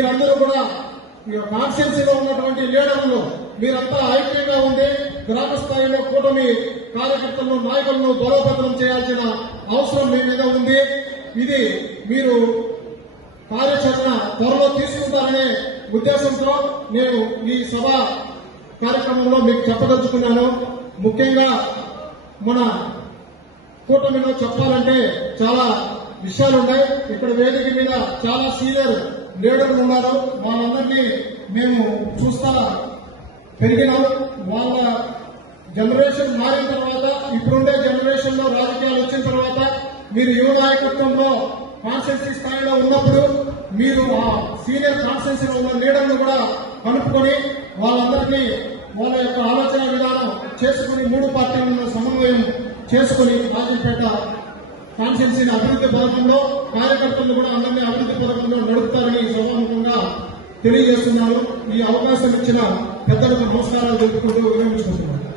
మీరందరూ కూడా కాన్స్టిట్యున్సీలో ఉన్నటువంటి లీడర్లు మీరంతా ఐక్యంగా ఉండి గ్రామ స్థాయిలో కూటమి కార్యకర్తలను నాయకులను బలోపేతం చేయాల్సిన అవసరం మీ మీద ఉంది. ఇది మీరు కార్యాచరణ త్వరలో తీసుకుంటారనే ఉద్దేశంతో నేను ఈ సభ కార్యక్రమంలో మీకు చెప్పదలుచుకున్నాను. ముఖ్యంగా మన కూటమిలో చెప్పాలంటే చాలా విషయాలున్నాయి. ఇక్కడ వేదిక మీద చాలా సీనియర్ లీడర్లు ఉన్నారు. వాళ్ళందరినీ మేము చూస్తా పెరిగినాం. వాళ్ళ జనరేషన్ మారిన తర్వాత ఇప్పుడుండే జనరేషన్ లో రాజకీయాలు వచ్చిన తర్వాత మీరు యువ నాయకత్వంలో కాన్స్టిట్యున్సీ స్థాయిలో ఉన్నప్పుడు మీరు ఆ సీనియర్ కాన్స్టిట్యున్సీలో ఉన్న లీడర్లు కూడా కలుపుకొని వాళ్ళందరినీ వాళ్ళ యొక్క ఆలోచన విధానం చేసుకుని 3 పార్టీలను సమన్వయం చేసుకుని రాజంపేట కాన్స్టిట్యున్సీని అభివృద్ధి పథకంలో కార్యకర్తలు కూడా అందరినీ అభివృద్ధి పథకంలో నడుపుతారని సభాముఖంగా తెలియజేస్తున్నాను. ఈ అవకాశం ఇచ్చిన పెద్దలకు నమస్కారాలు తెలుపుకుంటూ విరమించుకుంటున్నాను.